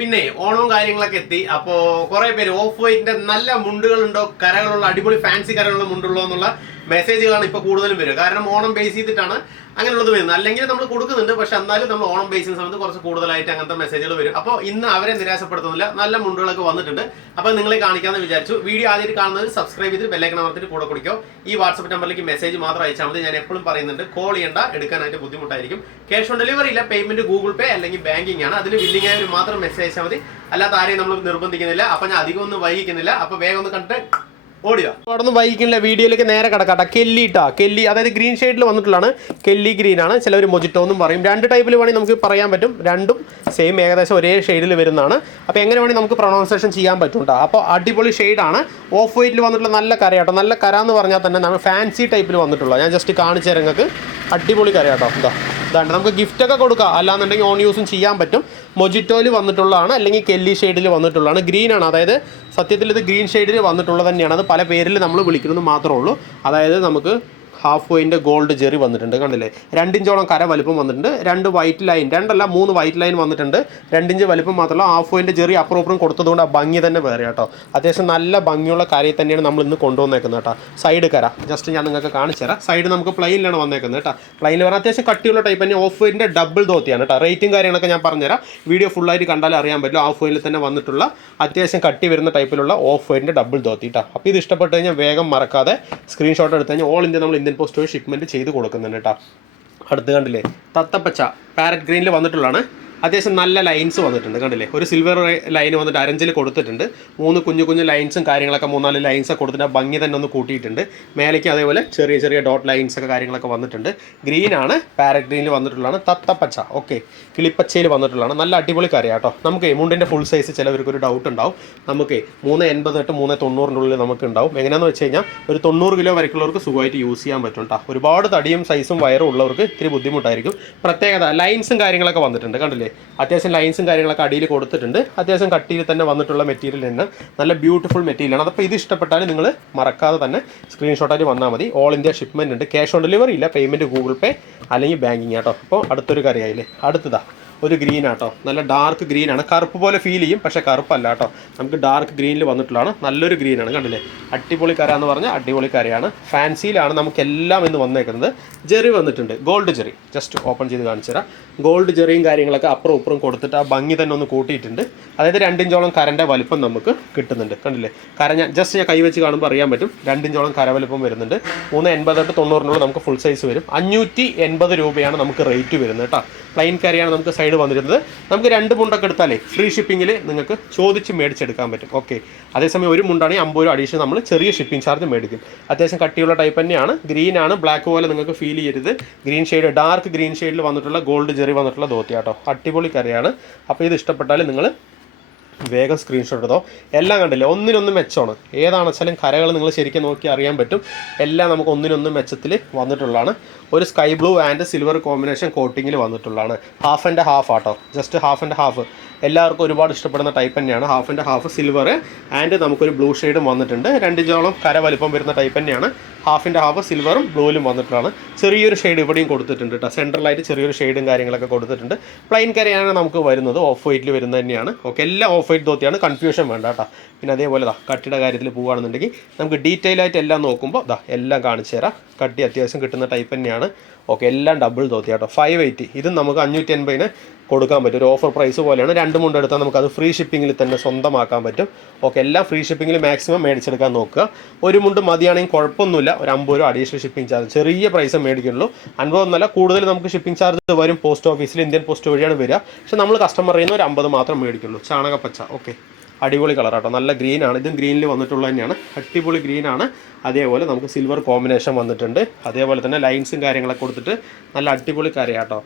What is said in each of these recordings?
പിന്നെ ഓണവും കാര്യങ്ങളൊക്കെ എത്തി. അപ്പോൾ കുറെ പേര് ഓഫ് വൈറ്റിന്റെ നല്ല മുണ്ടുകളുണ്ടോ, കരകളുള്ള അടിപൊളി ഫാൻസി കരകളുള്ള മുണ്ടുള്ളോ എന്നുള്ള മെസ്സേജുകളാണ് ഇപ്പോൾ കൂടുതലും വരിക. കാരണം ഓണം ബേസ് ചെയ്തിട്ടാണ് അങ്ങനെയുള്ളത് വരുന്നത്. അല്ലെങ്കിൽ നമ്മൾ കൊടുക്കുന്നുണ്ട്, പക്ഷെ എന്നാലും നമ്മൾ ഓണം ബേസ് ചെയ്യുന്ന സമയത്ത് കുറച്ച് കൂടുതലായിട്ട് അങ്ങനത്തെ മെസ്സേജുകൾ വരും. അപ്പോൾ ഇന്ന് അവരെ നിരാശപ്പെടുത്തുന്നില്ല, നല്ല മുണ്ടുകളൊക്കെ വന്നിട്ടുണ്ട്. അപ്പോൾ നിങ്ങളെ കാണിക്കാമെന്ന് വിചാരിച്ചു. വീഡിയോ ആദ്യമായിട്ട് കാണുന്നത് സബ്സ്ക്രൈബ് ചെയ്ത് ബെല്ലൈക്കൺ അമർത്തിട്ട് കൂടെ കുടിക്കോ. ഈ വാട്സ്ആപ്പ് നമ്പറിലേക്ക് മെസ്സേജ് മാത്രം അയച്ചാൽ മതി. ഞാൻ എപ്പോഴും പറയുന്നുണ്ട്, കോൾ ചെയ്യേണ്ട, എടുക്കാനായിട്ട് ബുദ്ധിമുട്ടായിരിക്കും. ക്യാഷ് ഓൺ ഡെലിവറി ഇല്ല, പേയ്മെന്റ് ഗൂഗിൾ പേ അല്ലെങ്കിൽ ബാങ്കിങ് ആണ്. അതിൽ വില്ലിംഗ് ആയവർ മാത്രം മെസ്സേജ് അയച്ചാൽ മതി, അല്ലാത്ത ആരെയും നമ്മൾ നിർബന്ധിക്കുന്നില്ല. അപ്പോൾ ഞാൻ അധികം ഒന്നും വൈകിക്കുന്നില്ല. അപ്പോൾ വേഗം ഒന്ന് കണ്ടിട്ട് ഓടിയോ. അവിടെ നിന്ന് വൈകിക്കില്ല, വീഡിയോയിലേക്ക് നേരെ കിടക്കാട്ടെ. കെല്ലി, അതായത് ഗ്രീൻ ഷെയ്ഡിൽ വന്നിട്ടുള്ളതാണ്. കെല്ലി ഗ്രീൻ ആണ്, ചിലവർ മൊജിറ്റോ എന്നും പറയും. രണ്ട് ടൈപ്പിൽ വേണമെങ്കിൽ നമുക്ക് പറയാൻ പറ്റും. രണ്ടും സെയിം ഏകദേശം ഒരേ ഷെയ്ഡിൽ വരുന്നതാണ്. അപ്പോൾ എങ്ങനെ വേണമെങ്കിൽ നമുക്ക് പ്രൊണൗൺസിയേഷൻ ചെയ്യാൻ പറ്റും കേട്ടോ. അപ്പോൾ അടിപൊളി ഷെയ്ഡാണ്. ഓഫ് വൈറ്റിൽ വന്നിട്ടുള്ള നല്ല കരയാട്ടോ. നല്ല കര എന്ന് പറഞ്ഞാൽ തന്നെ നമ്മൾ ഫാൻസി ടൈപ്പിൽ വന്നിട്ടുള്ള, ഞാൻ ജസ്റ്റ് കാണിച്ചു തരാം നിങ്ങൾക്ക്. അടിപൊളി കരയാട്ടോ. ഇതാണ്ട് നമുക്ക് ഗിഫ്റ്റൊക്കെ കൊടുക്കാം, അല്ലാന്നുണ്ടെങ്കിൽ ഓൺ യൂസും ചെയ്യാൻ പറ്റും. മൊജിറ്റോയിൽ വന്നിട്ടുള്ളതാണ്, അല്ലെങ്കിൽ കെല്ലി ഷെയ്ഡിൽ വന്നിട്ടുള്ളതാണ്. ഗ്രീനാണ്, അതായത് സത്യത്തിൽ ഇത് ഗ്രീൻ ഷെയ്ഡിൽ വന്നിട്ടുള്ളത് തന്നെയാണ്. അത് പല പേരിൽ നമ്മൾ വിളിക്കുന്നത് മാത്രമേ ഉള്ളൂ. അതായത് നമുക്ക് ഹാഫ് പോയിൻ്റ് ഗോൾഡ് ജെറി വന്നിട്ടുണ്ട്, കണ്ടില്ലേ. 2 ഇഞ്ചോളം കര വലിപ്പം വന്നിട്ടുണ്ട്. 2 വൈറ്റ് ലൈൻ, 3 വൈറ്റ് ലൈൻ വന്നിട്ടുണ്ട്. 2 ഇഞ്ച് വലിപ്പം മാത്രമല്ല, ഹാഫ് പോയിൻ്റ് ജെറി അപ്പുറം കൊടുത്തതുകൊണ്ട് ആ ഭംഗി തന്നെ വേറെ കേട്ടോ. അത്യാവശ്യം നല്ല ഭംഗിയുള്ള കരയിൽ തന്നെയാണ് നമ്മൾ ഇന്ന് കൊണ്ടുവന്നേക്കുന്നത് കേട്ടോ. സൈഡ് കര ജസ്റ്റ് ഞാൻ നിങ്ങൾക്ക് കാണിച്ചു തരാം. സൈഡ് നമുക്ക് പ്ലെയിനിലാണ് വന്നേക്കുന്നത് കേട്ടോ. പ്ലെയിനിൽ പറഞ്ഞാൽ അത്യാവശ്യം കട്ടിയുള്ള ടൈപ്പ് തന്നെ. ഓഫ് വൈറ്റിൻ്റെ ഡബിൾ ധോത്തിയാണ് കേട്ടോ. റേറ്റും കാര്യങ്ങളൊക്കെ ഞാൻ പറഞ്ഞുതരാം. വീഡിയോ ഫുള്ളായിട്ട് കണ്ടാലും അറിയാൻ പറ്റില്ല. ഓഫ് വൈറ്റിൽ തന്നെ വന്നിട്ടുള്ള അത്യാവശ്യം കട്ടി വരുന്ന ടൈപ്പിലുള്ള ഓഫ് വൈറ്റിൻ്റെ ഡബിൾ ധോത്തി കേട്ടോ. അപ്പോൾ ഇത് ഇഷ്ടപ്പെട്ട് കഴിഞ്ഞാൽ വേഗം മറക്കാതെ സ്ക്രീൻഷോട്ട് എടുത്ത് കഴിഞ്ഞാൽ ഓൾ ഇന്ത്യ നമ്മൾ ഇന്ത്യൻ പോസ്റ്റ് വഴി ഷിപ്മെൻറ്റ് ചെയ്ത് കൊടുക്കുന്നുണ്ട് കേട്ടോ. അടുത്ത് കണ്ടില്ലേ, തത്തപ്പച്ച പാരറ്റ് ഗ്രീനിൽ വന്നിട്ടുള്ളതാണ്. അത്യാവശ്യം നല്ല ലൈൻസ് വന്നിട്ടുണ്ട്, കണ്ടില്ലേ. ഒരു സിൽവർ ലൈൻ വന്നിട്ട് അരഞ്ചിൽ കൊടുത്തിട്ടുണ്ട്. 3 കുഞ്ഞു ലൈൻസും കാര്യങ്ങളൊക്കെ 3-4 ലൈൻസൊക്കെ കൊടുത്തിട്ട് ആ ഭംഗി തന്നെ ഒന്ന് കൂട്ടിയിട്ടുണ്ട്. മേലേക്ക് അതേപോലെ ചെറിയ ഡോട്ട് ലൈൻസൊക്കെ കാര്യങ്ങളൊക്കെ വന്നിട്ടുണ്ട്. ഗ്രീനാണ്, പാരറ്റ് ഗ്രീനിൽ വന്നിട്ടുള്ളതാണ്. തത്തപ്പച്ച ഓക്കെ, കിളിപ്പച്ചയിൽ വന്നിട്ടുള്ളതാണ്. നല്ല അടിപൊളി കരയാട്ടോ. നമുക്ക് മുണ്ടിൻ്റെ ഫുൾ സൈസ് ചിലവർക്കൊരു ഡൗട്ട് ഉണ്ടാവും. നമുക്ക് 380 തൊട്ട് 390 ഉള്ളിൽ നമുക്ക് ഉണ്ടാവും. എങ്ങനെയാണെന്ന് വെച്ച് കഴിഞ്ഞാൽ ഒരു 90 കിലോ വരയ്ക്കുള്ളവർക്ക് സുഖമായിട്ട് യൂസ് ചെയ്യാൻ പറ്റും കേട്ടോ. ഒരുപാട് തടിയും സൈസും വയറും ഉള്ളവർക്ക് ഇത്തിരി ബുദ്ധിമുട്ടായിരിക്കും. പ്രത്യേകത ലൈൻസും കാര്യങ്ങളൊക്കെ വന്നിട്ടുണ്ട്, കണ്ടില്ലേ. അത്യാവശ്യം ലൈൻസും കാര്യങ്ങളൊക്കെ അടിയിൽ കൊടുത്തിട്ടുണ്ട്. അത്യാവശ്യം കട്ടിയിൽ തന്നെ വന്നിട്ടുള്ള മെറ്റീരിയൽ തന്നെ നല്ല ബ്യൂട്ടിഫുൾ മെറ്റീരിയലാണ്. അപ്പോൾ ഇത് ഇഷ്ടപ്പെട്ടാൽ നിങ്ങൾ മറക്കാതെ തന്നെ സ്ക്രീൻഷോട്ടായിട്ട് വന്നാൽ മതി. ഓൾ ഇന്ത്യ ഷിപ്മെൻറ്റ് ഉണ്ട്. ക്യാഷ് ഓൺ ഡെലിവറി ഇല്ല, പേയ്മെൻറ്റ് ഗൂഗിൾ പേ അല്ലെങ്കിൽ ബാങ്കിങ് കേട്ടോ. അപ്പോൾ അടുത്തൊരു കറിയായില്ലേ. അടുത്തതാ ഒരു ഗ്രീൻ ആട്ടോ. നല്ല ഡാർക്ക് ഗ്രീനാണ്. കറുപ്പ് പോലെ ഫീൽ ചെയ്യും, പക്ഷേ കറുപ്പല്ല കേട്ടോ. നമുക്ക് ഡാർക്ക് ഗ്രീനിൽ വന്നിട്ടുള്ളതാണ്. നല്ലൊരു ഗ്രീനാണ്, കണ്ടില്ലേ. അടിപൊളി കര എന്ന് പറഞ്ഞാൽ അടിപൊളി കരയാണ്. ഫാൻസിയിലാണ് നമുക്കെല്ലാം ഇന്ന് വന്നേക്കുന്നത്. ജെറി വന്നിട്ടുണ്ട്, ഗോൾഡ് ജെറി. ജസ്റ്റ് ഓപ്പൺ ചെയ്ത് കാണിച്ചു തരാം. ഗോൾഡ് ജെറിയും കാര്യങ്ങളൊക്കെ അപ്പുറം ഇപ്പുറം കൊടുത്തിട്ട് ആ ഭംഗി തന്നെ ഒന്ന് കൂട്ടിയിട്ടുണ്ട്. അതായത് 2 ഇഞ്ചോളം കരൻ്റെ വലിപ്പം നമുക്ക് കിട്ടുന്നുണ്ട്, കണ്ടില്ലേ. കര ഞാൻ കൈവച്ച് കാണുമ്പോൾ അറിയാൻ പറ്റും. 2 ഇഞ്ചോളം കര വലിപ്പം വരുന്നുണ്ട്. 380 തൊട്ട് 90 നമുക്ക് ഫുൾ സൈസ് വരും. 580 രൂപയാണ് നമുക്ക് റേറ്റ് വരുന്നത് കേട്ടോ. പ്ലെയിൻ കരയാണ് നമുക്ക് സൈഡ് വന്നിരുന്നത്. നമുക്ക് 2 മുണ്ടൊക്കെ എടുത്താലേ ഫ്രീ ഷിപ്പിങ്ങിൽ നിങ്ങൾക്ക് ചോദിച്ച് മേടിച്ചെടുക്കാൻ പറ്റും. ഓക്കെ, അതേസമയം ഒരു മുണ്ടാണെങ്കിൽ 50 രൂപ അഡീഷണൽ നമ്മൾ ചെറിയ ഷിപ്പിംഗ് ചാർജ് മേടിക്കും. അത്യാവശ്യം കട്ടിയുള്ള ടൈപ്പ് തന്നെയാണ്. ഗ്രീനാണ്, ബ്ലാക്ക് പോലെ നിങ്ങൾക്ക് ഫീൽ ചെയ്യരുത്. ഗ്രീൻ ഷെയ്ഡ്, ഡാർക്ക് ഗ്രീൻ ഷെയ്ഡിൽ വന്നിട്ടുള്ള ഗോൾഡ് ജെറി വന്നിട്ടുള്ള ധോത്തിയാട്ടോ. അടിപൊളി കരയാണ്. അപ്പോൾ ഇത് ഇഷ്ടപ്പെട്ടാൽ നിങ്ങൾ വേഗം സ്ക്രീൻഷോട്ട് എടുത്തോ. എല്ലാം കണ്ടില്ലേ, ഒന്നിനൊന്ന് മെച്ചമാണ്. ഏതാണെന്ന് വെച്ചാലും കരകൾ നിങ്ങൾ ശരിക്കും നോക്കി അറിയാൻ പറ്റും. എല്ലാം നമുക്ക് ഒന്നിനൊന്ന് മെച്ചത്തിൽ വന്നിട്ടുള്ളതാണ്. ഒരു sky blue and silver combination കോട്ടിങ്ങിൽ വന്നിട്ടുള്ളതാണ്. Half and half auto, just half and half. എല്ലാവർക്കും ഒരുപാട് ഇഷ്ടപ്പെടുന്ന ടൈപ്പ് തന്നെയാണ്. Half and half silver and നമുക്കൊരു ബ്ലൂ ഷെയ്ഡും വന്നിട്ടുണ്ട്. 2 ഇഞ്ചോളം കര വലിപ്പം വരുന്ന ടൈപ്പ് തന്നെയാണ്. ഹാഫിൻ്റെ ഹാഫ് സിൽവറും ബ്ലൂവിലും വന്നിട്ടുള്ളതാണ്. ചെറിയൊരു ഷെയ്ഡ് ഇവിടെയും കൊടുത്തിട്ടുണ്ട് കേട്ടോ. സെൻട്രലായിട്ട് ചെറിയൊരു ഷെയ്ഡും കാര്യങ്ങളൊക്കെ കൊടുത്തിട്ടുണ്ട്. പ്ലെയിൻ കരയാണ് നമുക്ക് വരുന്നത്. ഓഫ് വൈറ്റിൽ വരുന്നത് തന്നെയാണ്. ഓക്കെ, എല്ലാം ഓഫ് വൈറ്റ് ധോത്തിയാണ്, കൺഫ്യൂഷൻ വേണ്ട കേട്ടോ. പിന്നെ അതേപോലെ കട്ടിയുടെ കാര്യത്തിൽ പോകുകയാണെന്നുണ്ടെങ്കിൽ നമുക്ക് ഡീറ്റെയിൽ ആയിട്ട് എല്ലാം നോക്കുമ്പോൾ എല്ലാം കാണിച്ചു തരാം. കട്ടി അത്യാവശ്യം കിട്ടുന്ന ടൈപ്പ് തന്നെയാണ്. ഓക്കെ, എല്ലാം ഡബിൾ ധോത്തി കേട്ടോ. 580, ഇതും നമുക്ക് 580 കൊടുക്കാൻ പറ്റും. ഒരു ഓഫർ പ്രൈസ് പോലെയാണ്. 2 മുണ്ട് എടുത്താൽ നമുക്കത് ഫ്രീ ഷിപ്പിങ്ങിൽ തന്നെ സ്വന്തമാക്കാൻ പറ്റും. ഓക്കെ, എല്ലാം ഫ്രീ ഷിപ്പിങ്ങിൽ മാക്സിമം മേടിച്ചെടുക്കാൻ നോക്കുക. ഒരു മുണ്ട് മതിയാണെങ്കിൽ കുഴപ്പമൊന്നുമില്ല. ഒരു 50 രൂപ അഡീഷണൽ ഷിപ്പിംഗ് ചാർജ്, ചെറിയ പ്രൈസ് മേടിക്കുള്ളൂ. 50 ഒന്നല്ല, കൂടുതൽ നമുക്ക് ഷിപ്പിംഗ് ചാർജ് വരും. പോസ്റ്റ് ഓഫീസിൽ ഇന്ത്യൻ പോസ്റ്റ് വഴിയാണ് വരിക. പക്ഷേ നമ്മൾ കസ്റ്റമർ ചെയ്യുന്ന ഒരു 50 മാത്രം മേടിക്കുള്ളൂ. ചാണകപ്പച്ച ഓക്കെ, അടിപൊളി കളറാട്ടോ. നല്ല ഗ്രീനാണ്. ഇതും ഗ്രീനിൽ വന്നിട്ടുള്ളത് തന്നെയാണ്. അടിപൊളി ഗ്രീനാണ്. അതേപോലെ നമുക്ക് സിൽവർ കോമ്പിനേഷൻ വന്നിട്ടുണ്ട്. അതേപോലെ തന്നെ ലൈൻസും കാര്യങ്ങളൊക്കെ കൊടുത്തിട്ട് നല്ല അടിപൊളി കരയാട്ടോ.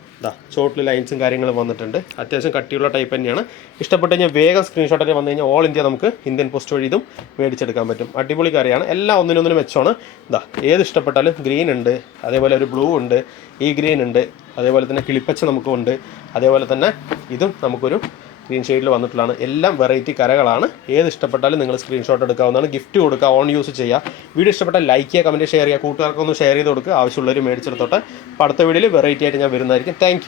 ചോട്ടിൽ ലൈൻസും കാര്യങ്ങളും വന്നിട്ടുണ്ട്. അത്യാവശ്യം കട്ടിയുള്ള ടൈപ്പ് തന്നെയാണ്. ഇഷ്ടപ്പെട്ട് കഴിഞ്ഞാൽ വേഗം സ്ക്രീൻഷോട്ടൊക്കെ വന്നു കഴിഞ്ഞാൽ ഓൾ ഇന്ത്യ നമുക്ക് ഇന്ത്യൻ പോസ്റ്റ് വഴി ഇതും മേടിച്ചെടുക്കാൻ പറ്റും. അടിപൊളി കരയാണ്. എല്ലാം ഒന്നിനൊന്നിനും മെച്ചമാണ്. ഏത് ഇഷ്ടപ്പെട്ടാലും ഗ്രീൻ ഉണ്ട്, അതേപോലെ ഒരു ബ്ലൂ ഉണ്ട്, ഈ ഗ്രീൻ ഉണ്ട്, അതേപോലെ തന്നെ കിളിപ്പച്ച നമുക്കുണ്ട്. അതേപോലെ തന്നെ ഇതും നമുക്കൊരു ഗ്രീൻ ഷെയ്ഡിൽ വന്നിട്ടുള്ളതാണ്. എല്ലാം വെറൈറ്റി കരകളാണ്. ഏത് ഇഷ്ടപ്പെട്ടാലും നിങ്ങൾ സ്ക്രീൻഷോട്ട് എടുക്കാവുന്നതാണ്. ഗിഫ്റ്റ് കൊടുക്കുക, ഓൺ യൂസ് ചെയ്യുക. വീഡിയോ ഇഷ്ടപ്പെട്ടാൽ ലൈക്ക് ചെയ്യുക, കമൻറ്റ് ഷെയർ ചെയ്യുക. കൂട്ടുകാർക്കൊന്ന് ഷെയർ ചെയ്ത് കൊടുക്കുക. ആവശ്യമുള്ളവർ മേടിച്ചെടുത്തോട്ടെ. അപ്പോൾ അടുത്ത വീഡിയോയിൽ വെറൈറ്റി ആയിട്ട് ഞാൻ വരുന്നതായിരിക്കും. താങ്ക്